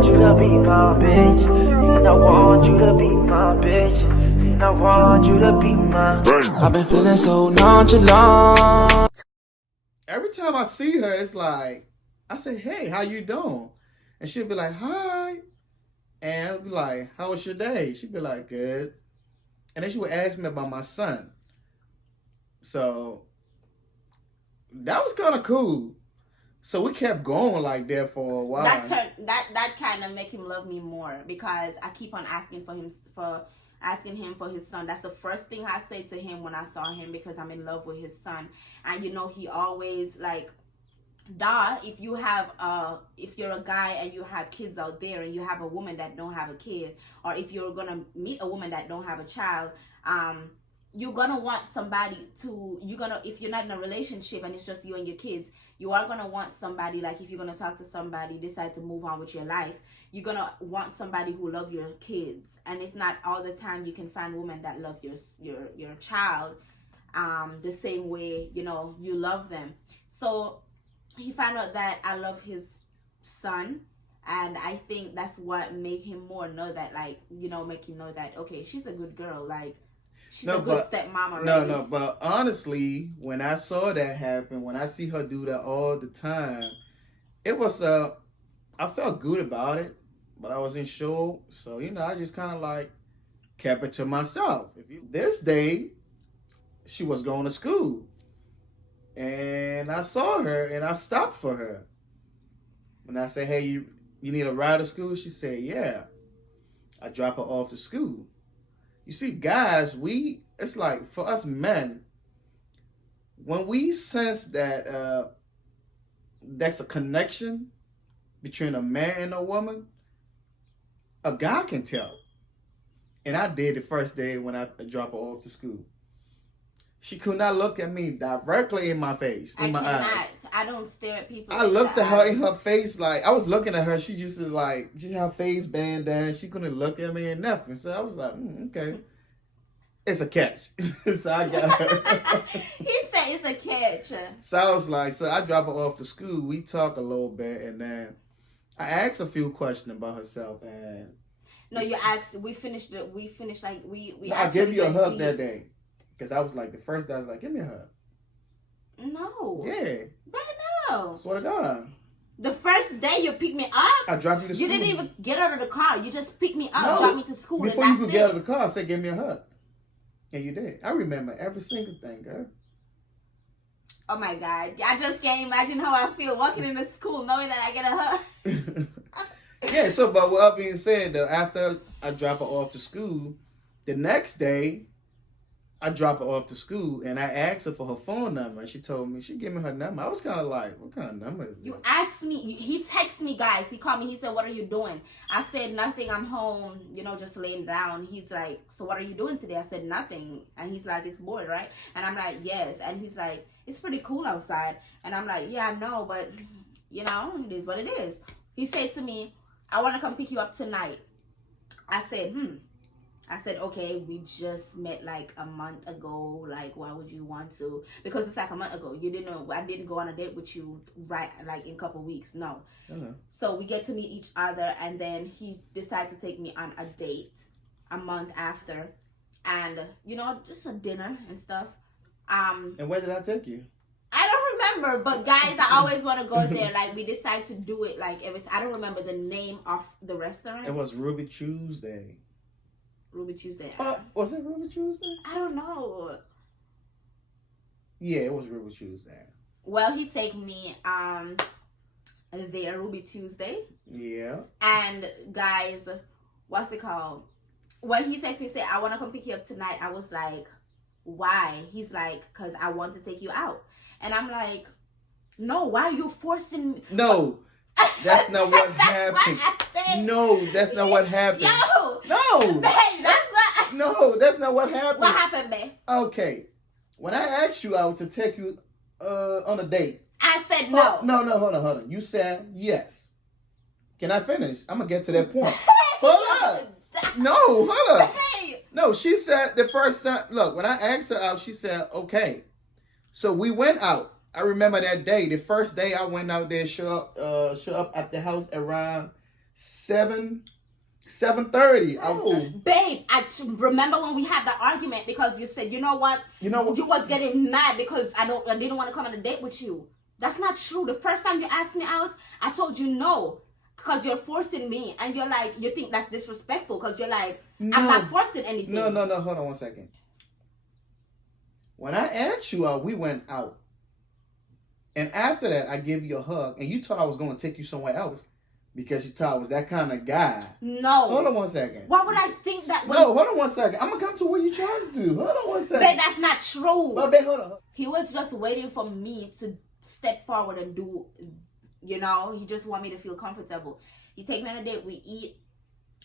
want you to be my bitch. And I want you to be my bitch. And I want you to be my. I've been feeling so nonchalant. Every time I see her, it's like, I say, hey, how you doing? And she'll be like, hi. And I'll be like, how was your day? She'd be like, good. And then she would ask me about my son. So that was kind of cool. So we kept going like that for a while. That kind of make him love me more, because I keep on asking him for his son. That's the first thing I said to him when I saw him, because I'm in love with his son. And you know, he always like, if you're a guy and you have kids out there and you have a woman that don't have a kid, or if you're gonna meet a woman that don't have a child, you're gonna want somebody if you're not in a relationship and it's just you and your kids, you are gonna want somebody, like if you're gonna talk to somebody, decide to move on with your life, you're gonna want somebody who love your kids. And it's not all the time you can find women that love your child the same way, you know, you love them. So he found out that I love his son, and I think that's what made him more know that, like, you know, make him know that, okay, she's a good girl, like, she's a good stepmom already. No, but honestly, when I saw that happen, when I see her do that all the time, it was, I felt good about it, but I wasn't sure. So, you know, I just kind of like kept it to myself. This day, she was going to school. And I saw her and I stopped for her. And I said, hey, you need a ride to school? She said, yeah. I drop her off to school. You see, guys, it's like for us men, when we sense that that's a connection between a man and a woman, a guy can tell. And I did the first day when I dropped her off to school. She could not look at me directly in my face, in my eyes. I don't stare at people. I looked at her in her face, like, I was looking at her. She just was like, she had her face band down. She couldn't look at me and nothing. So I was like, okay. It's a catch. So I got her. He said it's a catch. So I was like, so I drop her off to school. We talk a little bit, and then I asked a few questions about herself. And no, you asked. We finished like we. No, I gave you a hug that day. Because I was like, the first day I was like, give me a hug. No. Yeah. But no. Swear to God. The first day you picked me up, I dropped you to school. You didn't even get out of the car. You just picked me up, dropped me to school. Before you could get out of the car, I said, give me a hug. And you did. I remember every single thing, girl. Oh my God. I just can't imagine how I feel walking into school knowing that I get a hug. Yeah, so, but with that being said, though, after I drop her off to school, the next day, I dropped her off to school, and I asked her for her phone number, and she told me, she gave me her number. I was kind of like, what kind of number is this? You asked me, he texted me, guys. He called me, he said, what are you doing? I said, nothing, I'm home, you know, just laying down. He's like, so what are you doing today? I said, nothing. And he's like, it's bored, right? And I'm like, yes. And he's like, it's pretty cool outside. And I'm like, yeah, I know, but, you know, it is what it is. He said to me, I want to come pick you up tonight. I said, I said, okay, we just met like a month ago. Like, why would you want to? Because it's like a month ago. You didn't know. I didn't go on a date with you right like in a couple weeks. No. Uh-huh. So we get to meet each other, and then he decided to take me on a date a month after, and you know, just a dinner and stuff. And where did I take you? I don't remember, but guys, I always want to go there. Like, we decide to do it like every time. I don't remember the name of the restaurant. It was Ruby Tuesday. Ruby Tuesday. Was it Ruby Tuesday? I don't know. Yeah, it was Ruby Tuesday. Well, he take me there Ruby Tuesday. Yeah. And guys, what's it called? When he texted me, say, I want to come pick you up tonight, I was like, why? He's like, because I want to take you out. And I'm like, no, why are you forcing me? No. That's not what happened. No, that's not what happened. No. Babe, that's not. No, that's not what happened. What happened, babe? Okay. When I asked you out to take you on a date. I said no. No, hold on. You said yes. Can I finish? I'm going to get to that point. Hold up. No, hold up. Hey. No, she said the first time. Look, when I asked her out, she said, okay. So we went out. I remember that day. The first day I went out there, show up at the house around 7:30. Babe, I remember when we had the argument because you said, you know what? You was getting mad because I didn't want to come on a date with you. That's not true. The first time you asked me out, I told you no. Because you're forcing me. And you're like, you think that's disrespectful. Because you're like, no. I'm not forcing anything. No. Hold on one second. When I asked you out, we went out. And after that, I gave you a hug. And you thought I was going to take you somewhere else. Because you thought I was that kind of guy. No. Hold on one second. Why would I think that? No, hold on one second. I'm going to come to what you're trying to do. Hold on one second. Babe, that's not true. But babe, hold on. He was just waiting for me to step forward and do, he just want me to feel comfortable. He take me on a date, we eat.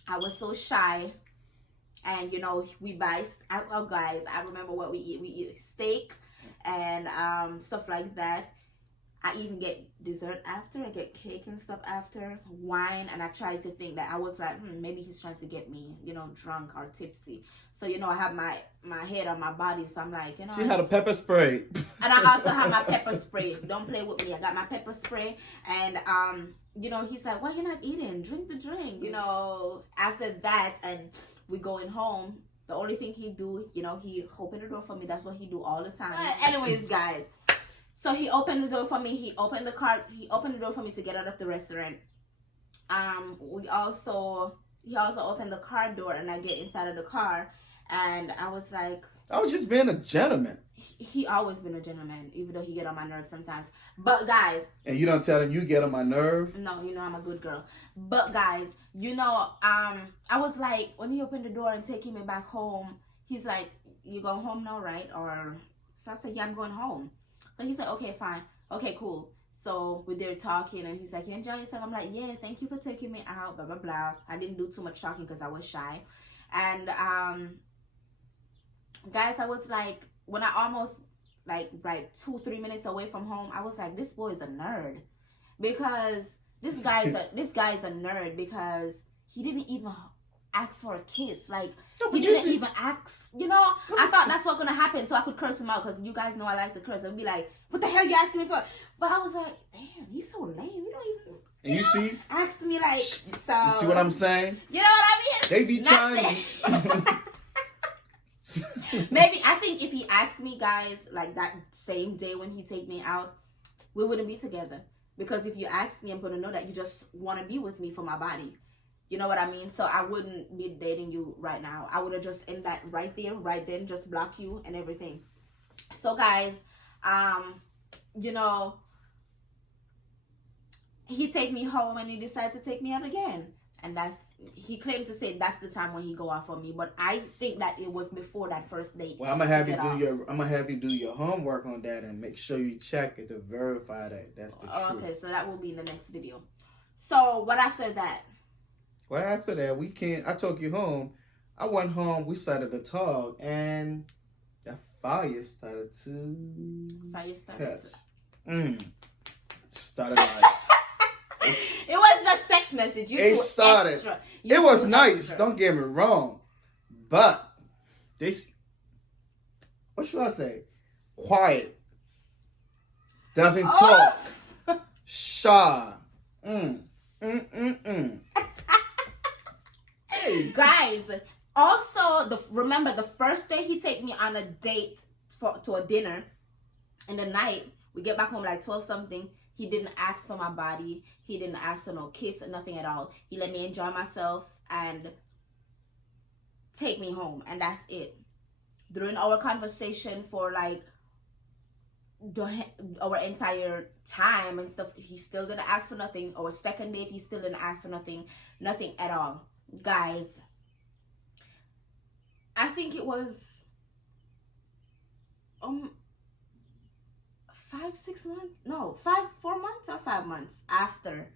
I was so shy. And, we buy, guys, I remember what we eat. We eat steak and stuff like that. I even get dessert after. I get cake and stuff after. Wine. And I tried to think that I was like, maybe he's trying to get me, drunk or tipsy. So, I have my head on my body. So I'm like, She had a pepper spray. And I also have my pepper spray. Don't play with me. I got my pepper spray. And, he's like, why you not eating? Drink the drink. After that, and we going home. The only thing he do, he open the door for me. That's what he do all the time. But anyways, guys. So he opened the door for me. He opened the door for me to get out of the restaurant. He also opened the car door and I get inside of the car and I was like, I was just being a gentleman. He always been a gentleman, even though he get on my nerves sometimes. But guys, and you don't tell him you get on my nerve? No, I'm a good girl. But guys, I was like, when he opened the door and taking me back home, he's like, you going home now, right? So I said, yeah, I'm going home. But he said, okay, fine. Okay, cool. So we're there talking, and he's like, you enjoy yourself? I'm like, yeah, thank you for taking me out, blah, blah, blah. I didn't do too much talking because I was shy. And, guys, I was like, when I almost, like 2-3 minutes away from home, I was like, this boy is a nerd. Because this guy's a nerd because he didn't even ask for a kiss. Like, he didn't even ask, I thought that's what's going to happen so I could curse him out because you guys know I like to curse. I'd be like, what the hell you asking me for? But I was like, damn, he's so lame. You don't even, and you see? Ask me like, so. You see what I'm saying? You know what I mean? They be trying. Maybe, I think if he asked me, guys, like that same day when he take me out, we wouldn't be together. Because if you ask me, I'm going to know that you just want to be with me for my body. You know what I mean? So I wouldn't be dating you right now. I would have just ended that right there, right then, just block you and everything. So guys, he take me home and he decided to take me out again. And he claimed to say that's the time when he go off on me, but I think that it was before that first date. Well, I'm gonna have you do your homework on that and make sure you check it to verify that that's the truth. Okay, so that will be in the next video. So what after that? Well, after that, I took you home. I went home. We started to talk, and that fire started to. Started like. It was just text message. It started. It was nice. Extra. Don't get me wrong, but this. What should I say? Quiet. Doesn't talk. Shy. Guys, also remember the first day he take me on a date to a dinner. In the night, we get back home like 12 something. He didn't ask for my body. He didn't ask for no kiss or nothing at all. He let me enjoy myself and take me home, and that's it. During our conversation for like our entire time and stuff, he still didn't ask for nothing. Our second date, he still didn't ask for nothing at all. Guys, I think it was 4 months or 5 months after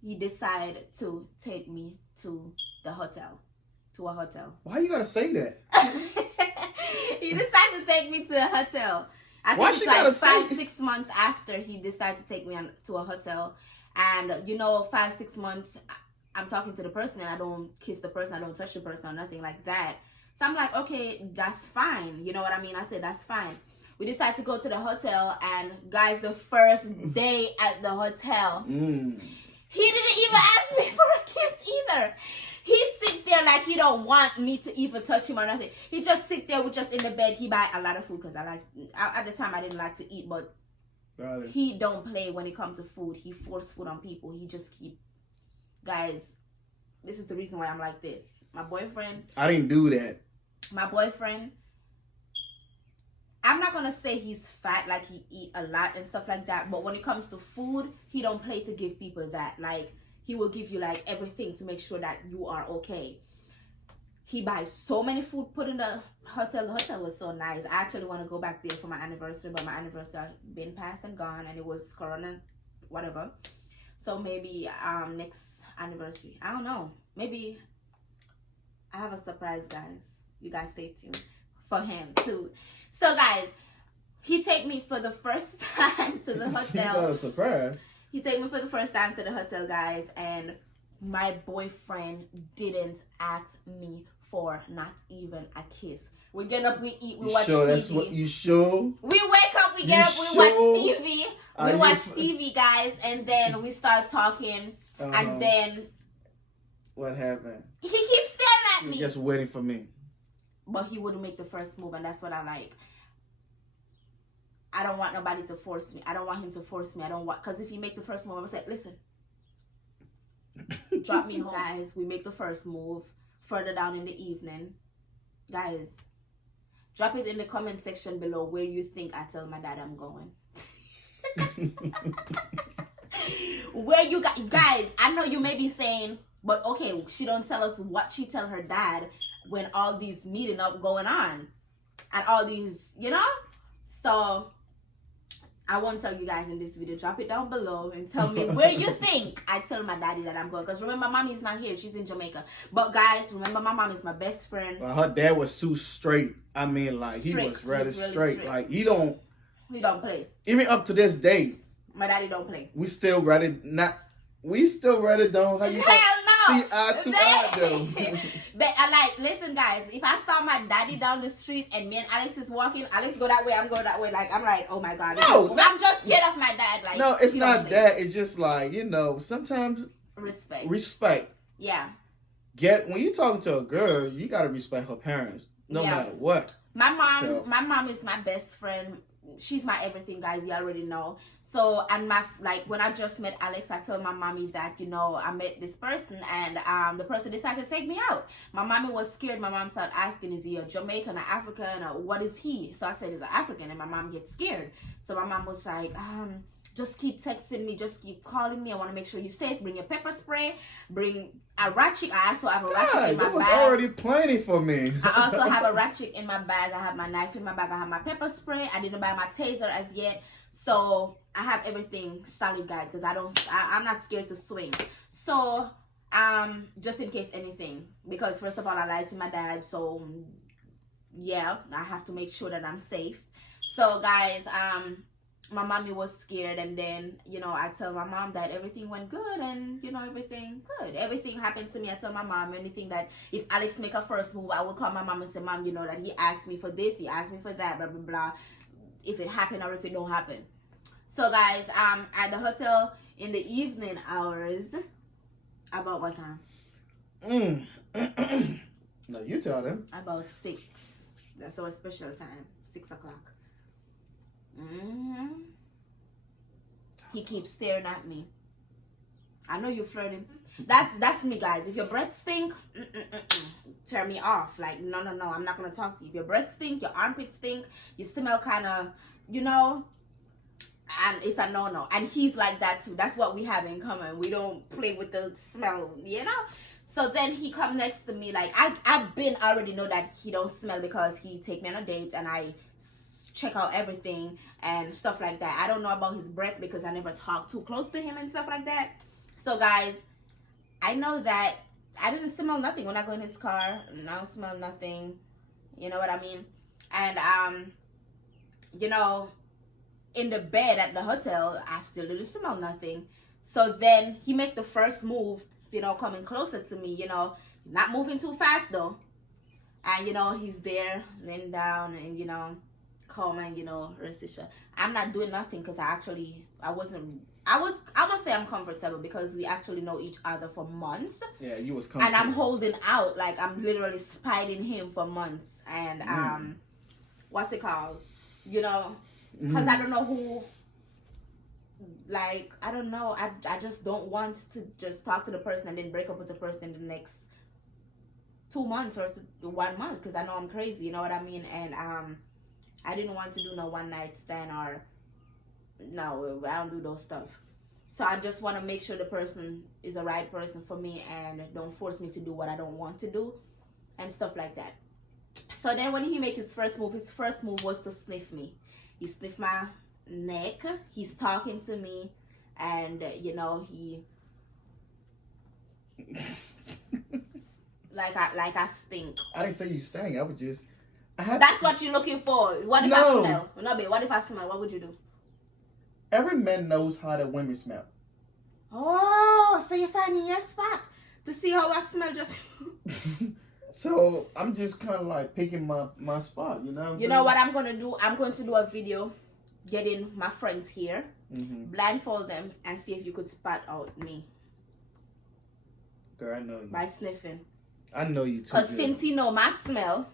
he decided to take me to a hotel. Why you gotta say that? He decided to take me to a hotel. I think it's like 5-6 months after he decided to take me to a hotel. And 5-6 months, I'm talking to the person and I don't kiss the person, I don't touch the person or nothing like that. So I'm like, okay, that's fine. You know what I mean? I said, that's fine. We decided to go to the hotel, and guys, the first day at the hotel, he didn't even ask me for a kiss. there like he don't want me to even touch him or nothing. He just sit there with just in the bed. He buy a lot of food because at the time I didn't like to eat, but he don't play when it comes to food. He force food on people. He just keep, guys, this is the reason why I'm like this. My boyfriend. I didn't do that. My boyfriend, I'm not going to say he's fat, like he eat a lot and stuff like that. But when it comes to food, he don't play to give people that. Like, he will give you, like, everything to make sure that you are okay. He buys so many food put in the hotel. The hotel was so nice. I actually want to go back there for my anniversary. But my anniversary been passed and gone. And it was Corona, whatever. So maybe next anniversary. I don't know. Maybe I have a surprise, guys. You guys stay tuned for him, too. So, guys, he take me for the first time to the hotel. You got a surprise. He take me for the first time to the hotel, guys, and my boyfriend didn't ask me for not even a kiss. We get up, we eat, we watch TV. That's what you sure? We wake up, we get up, we watch TV. We watch TV, guys, and then we start talking, and then... What happened? He keeps staring at me. He's just waiting for me. But he wouldn't make the first move, and that's what I like. I don't want nobody to force me. I don't want him to force me. I don't want... Because if he make the first move, I'm going to say, listen. Drop me home. Guys, we make the first move further down in the evening. Guys, drop it in the comment section below where you think I tell my dad I'm going. Where you guys, I know you may be saying, but okay, she don't tell us what she tell her dad when all these meeting up going on. And all these, you know? So... I won't tell you guys in this video. Drop it down below and tell me where you think I tell my daddy that I'm going. Because remember, mommy's not here. She's in Jamaica. But guys, remember, my mom is my best friend. Well, her dad was too straight. I mean, like, straight. He was really straight. Like, he don't play. Even up to this day. My daddy don't play. We still don't. How you Hell no. See eye to eye, though. But I like, listen, guys, if I saw my daddy down the street and me and Alex is walking, Alex go that way, I'm going that way. Like, I'm like, oh my God. No, I'm just scared of my dad. Like, no, it's not that. It's just like, you know, sometimes respect. Yeah. When you're talking to a girl, you gotta respect her parents, no matter what. My mom is my best friend. She's my everything, guys. You already know. So, and when I just met Alex, I told my mommy that, you know, I met this person and the person decided to take me out. My mommy was scared. My mom started asking, is he a Jamaican or African or what is he? So I said, he's an African, and my mom gets scared. So my mom was like, just keep texting me, just keep calling me. I want to make sure you're safe. Bring your pepper spray. Bring a ratchet. I also have a ratchet in my bag. That was already plenty for me. I also have a ratchet in my bag. I have my knife in my bag. I have my pepper spray. I didn't buy my taser as yet. So I have everything solid, guys, because I'm not scared to swing. So just in case anything, because first of all, I lied to my dad. So yeah, I have to make sure that I'm safe. So guys, my mommy was scared, and then, you know, I tell my mom that everything went good, and, you know, everything good. Everything happened to me. I tell my mom anything that if Alex make a first move, I will call my mom and say, Mom, you know, that he asked me for this, he asked me for that, blah, blah, blah, if it happened or if it don't happen. So, guys, at the hotel in the evening hours, about what time? No, you tell them. About 6. That's our special time, 6 o'clock. He keeps staring at me. I know you're flirting. That's me, guys. If your breath stink, turn me off. Like, no, I'm not gonna talk to you. If your breath stink, your armpits stink, you smell kind of, you know, and it's a no. And he's like that too. That's what we have in common. We don't play with the smell, you know. So then he come next to me. Like, I've been already know that he don't smell because he take me on a date and I check out everything and stuff like that. I don't know about his breath because I never talked too close to him and stuff like that. So guys, I know that I didn't smell nothing when I go in his car. I don't smell nothing. You know what I mean? And you know, in the bed at the hotel, I still didn't smell nothing. So then he make the first move, you know, coming closer to me, you know, not moving too fast though. And you know, he's there laying down and, you know, calm and, you know, recitation. I'm not doing nothing because I I must say I'm comfortable because we actually know each other for months. Yeah, you was comfortable. And I'm holding out, like I'm literally spiding him for months. And what's it called? You know, because I don't know who. Like, I don't know. I just don't want to just talk to the person and then break up with the person in the next 2 months or 1 month, because I know I'm crazy. You know what I mean? And I didn't want to do no one night stand or no, I don't do those stuff. So I just want to make sure the person is the right person for me and don't force me to do what I don't want to do and stuff like that. So then when he made his first move was to sniff me. He sniffed my neck. He's talking to me, and you know, he like I stink. I didn't say you stink. I would just. That's what you're looking for. What if I smell? No, babe. What if I smell? What would you do? Every man knows how the women smell. Oh, so you're finding your spot to see how I smell just. So I'm just kind of like picking my spot, you know. You know what I'm gonna do? I'm going to do a video, getting my friends here, blindfold them, and see if you could spot out me. Girl, I know you. By sniffing. I know you too. Because since you know my smell.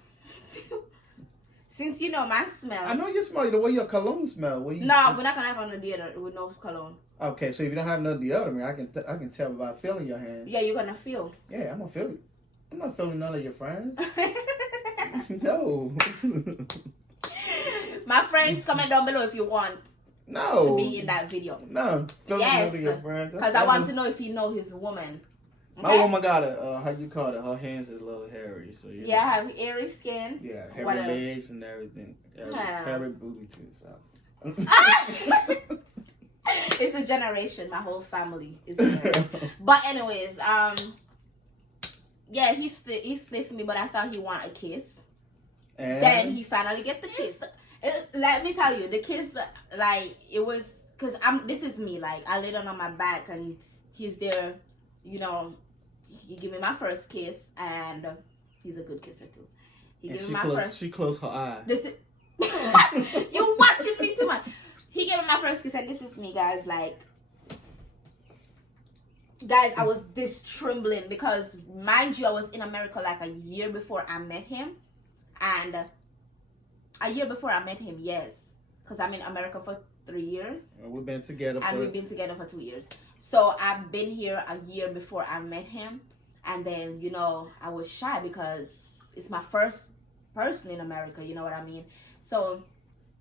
Since you know my smell. I know you smell the way your cologne smell. No, we're not gonna have on the deodorant with no cologne. Okay, so if you don't have no deodorant, I can tell by feeling your hands. Yeah, you're gonna feel. Yeah, I'm gonna feel it. I'm not feeling none of your friends. No. My friends, comment down below if you want to be in that video. No, yes, none of your friends. Because I want to know if he know his woman. Okay? My woman got a how you call it? Her hands is a little hairy, so yeah, I have airy skin. Yeah, hairy legs and everything. Hairy booty too. So. It's a generation. My whole family is hairy. But anyways, yeah, he sniffed me, but I thought he wanted a kiss. And then he finally get the kiss. Let me tell you, the kiss, like, it was, because this is me, like, I lay down on my back and he's there, you know, he gave me my first kiss, and he's a good kisser too. He gave me my first. She closed her eye. You watching me too much. He gave me my first kiss, and this is me, guys, like, guys, I was this trembling because, mind you, I was in America like a year before I met him. And a year before I met him, yes. Because I'm in America for 3 years. And we've been together and we've been together for 2 years. So I've been here a year before I met him. And then, you know, I was shy because it's my first person in America, you know what I mean? So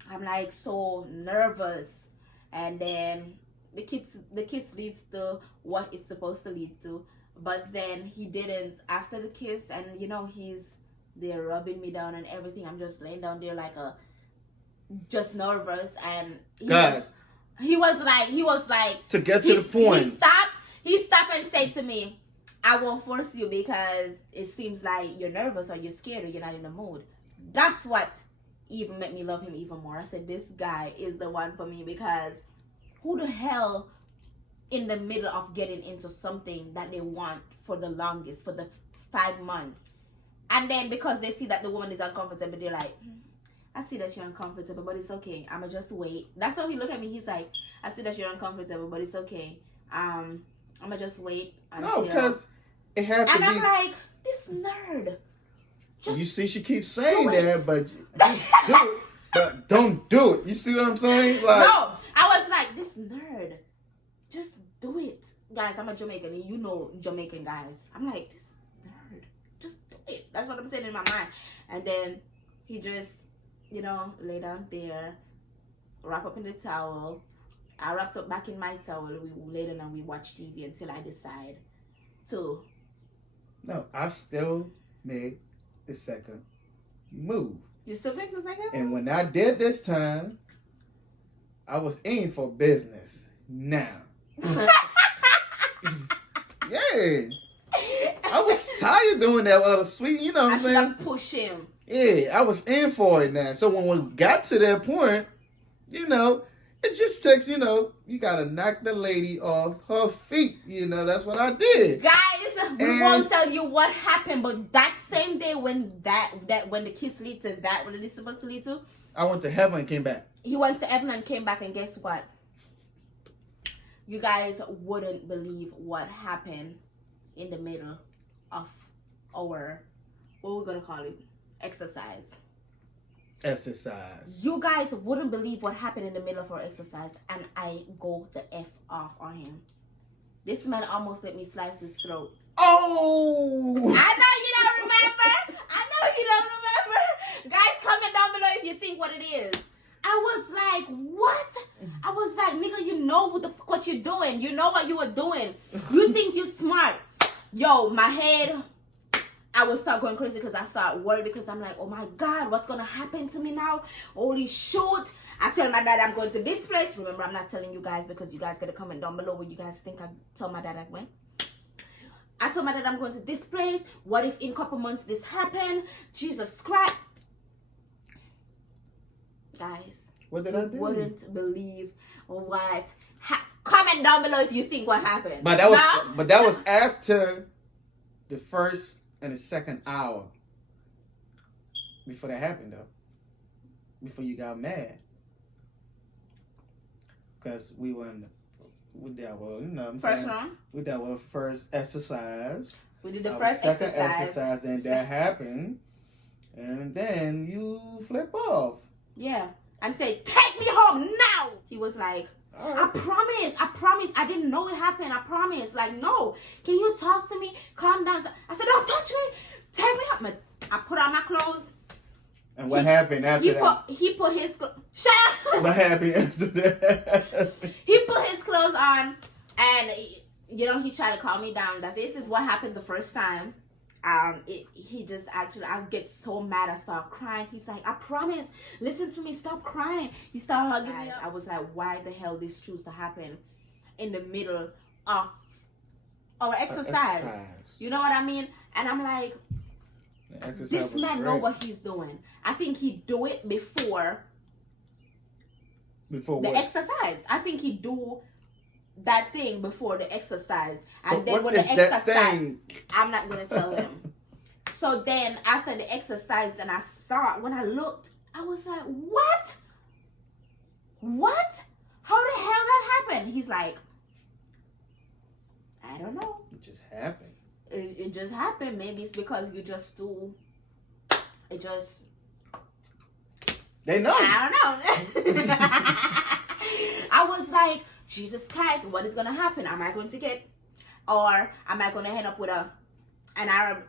I'm like so nervous. And then the kiss leads to what it's supposed to lead to, but then he didn't after the kiss, and you know, they're rubbing me down and everything. I'm just laying down there like just nervous, and he was like to get to the point. He stopped and said to me, I won't force you because it seems like you're nervous or you're scared or you're not in the mood. That's what even made me love him even more. I said, this guy is the one for me, because who the hell in the middle of getting into something that they want for the longest, for the 5 months, and then because they see that the woman is uncomfortable, they're like, I see that you're uncomfortable, but it's okay. I'ma just wait. That's how he looked at me. He's like, I see that you're uncomfortable, but it's okay. I'ma just wait until... No, because it has to be... And I'm like, this nerd. Just you see, she keeps saying that, but just do it. But don't do it. You see what I'm saying? Like, no, I was like, this nerd. Just do it. Guys, I'm a Jamaican, and you know Jamaican guys. I'm like, this nerd. Just do it. That's what I'm saying in my mind. And then he just, you know, lay down there, wrap up in the towel. I wrapped up back in my towel. We lay down and we watch TV until I decide to. No, I still make the second move. You still make the second move? And when I did this time, I was in for business. Now. Yeah. I was tired doing that other sweet, you know what I'm saying? I should have pushed him. Yeah, I was in for it now. So when we got to that point, you know, it just takes, you know, you gotta knock the lady off her feet. You know, that's what I did. Guys, we won't tell you what happened, but that same day when when the kiss lead to that, what it is supposed to lead to? I went to heaven and came back. He went to heaven and came back, and guess what? You guys wouldn't believe what happened in the middle of our, what we're gonna call it, exercise. Exercise. You guys wouldn't believe what happened in the middle of our exercise, and I go the F off on him. This man almost let me slice his throat. Oh! I know you don't remember. I know you don't remember. Guys, comment down below if you think what it is. I was like, what? I was like, nigga, you know what you're doing. You know what you were doing. You think you're smart. Yo, my head, I would start going crazy because I start worried because I'm like, oh my God, what's going to happen to me now? Holy shoot. I tell my dad I'm going to this place. Remember, I'm not telling you guys because you guys got to comment down below where you guys think I told my dad I went. I told my dad I'm going to this place. What if in a couple months this happened? Jesus Christ. Guys, what did I do? Wouldn't believe what comment down below if you think what happened. But that was after the first and the second hour before that happened, though. Before you got mad, because we were in with that. Well, you know what I'm first saying? round. We did our first exercise. We did the first second exercise, and that happened, and then you flip off. Yeah, and say, take me home now. He was like, right. I promise. I didn't know it happened. I promise. Like, no. Can you talk to me? Calm down. I said, don't touch me. Take me home. I put on my clothes. And what happened after that? He put his shut up. What happened after that? He put his clothes on, and you know he tried to calm me down. This is what happened the first time. He just actually, I get so mad. I start crying. He's like, I promise. Listen to me. Stop crying. He started hugging me. I was like, why the hell this choose to happen in the middle of our exercise? You know what I mean? And I'm like, this man know what he's doing. I think he do it before the exercise. I think he do that thing before the exercise. And then when the exercise, I'm not going to tell him. So then after the exercise, then I saw, when I looked, I was like, what? What? How the hell that happened? He's like, I don't know. It just happened. It just happened. Maybe it's because you just do. It just. They know. I don't know. I was like, Jesus Christ, what is gonna happen? Am I going to get, or am I gonna end up with an Arab?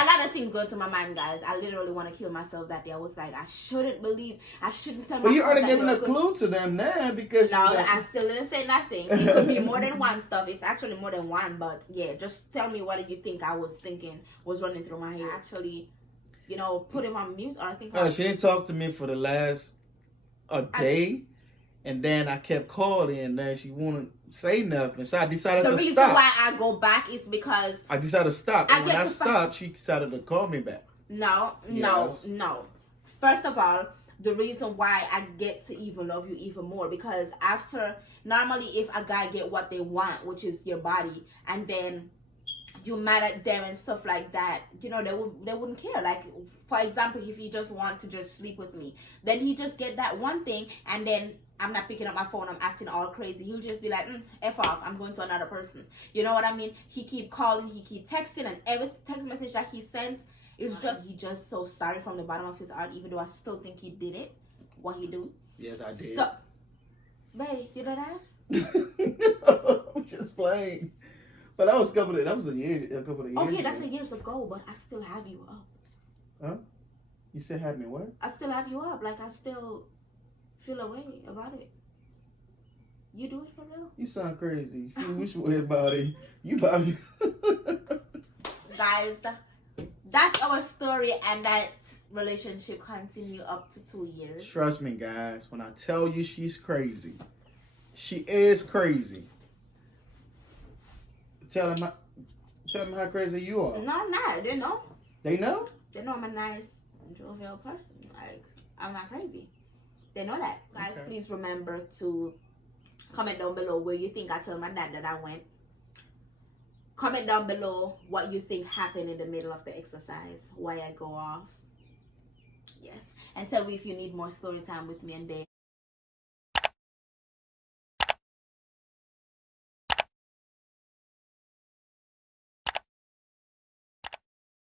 A lot of things going through my mind, guys. I literally want to kill myself that day. I was like, I shouldn't tell myself. But you already given a clue to them now because. No, I still didn't say nothing. It could be more than one stuff. It's actually more than one, but yeah, just tell me what did you think I was thinking was running through my head. Actually, you know, put him on mute, or I think. Oh, she didn't talk to me for the last day, and then I kept calling, and then she wouldn't say nothing, so I decided to stop. The reason why I go back is because I decided to stop, and when I stopped, she decided to call me back. No. First of all, the reason why I get to even love you even more, because after, normally if a guy get what they want, which is your body, and then you mad at them and stuff like that, you know, they wouldn't care. Like, for example, if he just want to just sleep with me, then he just get that one thing, and then I'm not picking up my phone, I'm acting all crazy. He'll just be like, F off, I'm going to another person. You know what I mean? He keep calling, he keep texting, and every text message that he sent is just, he just so sorry from the bottom of his heart, even though I still think he did it, what he do. Yes, I did. So, babe, you know that? I'm just playing. But that was a couple of years ago. Okay, that's years ago, but I still have you up. Huh? You still have me what? I still have you up. Like, I still feel a way about it. You do it for real? You sound crazy. You wish you were about it. You about it. Guys, that's our story, and that relationship continued up to 2 years. Trust me, guys. When I tell you she's crazy, she is crazy. Tell them how crazy you are. No, I'm not. They know. They know? They know I'm a nice, jovial person. Like, I'm not crazy. They know that. Guys, okay. Please remember to comment down below where you think I told my dad that I went. Comment down below what you think happened in the middle of the exercise. Why I go off. Yes. And tell me if you need more story time with me and babe.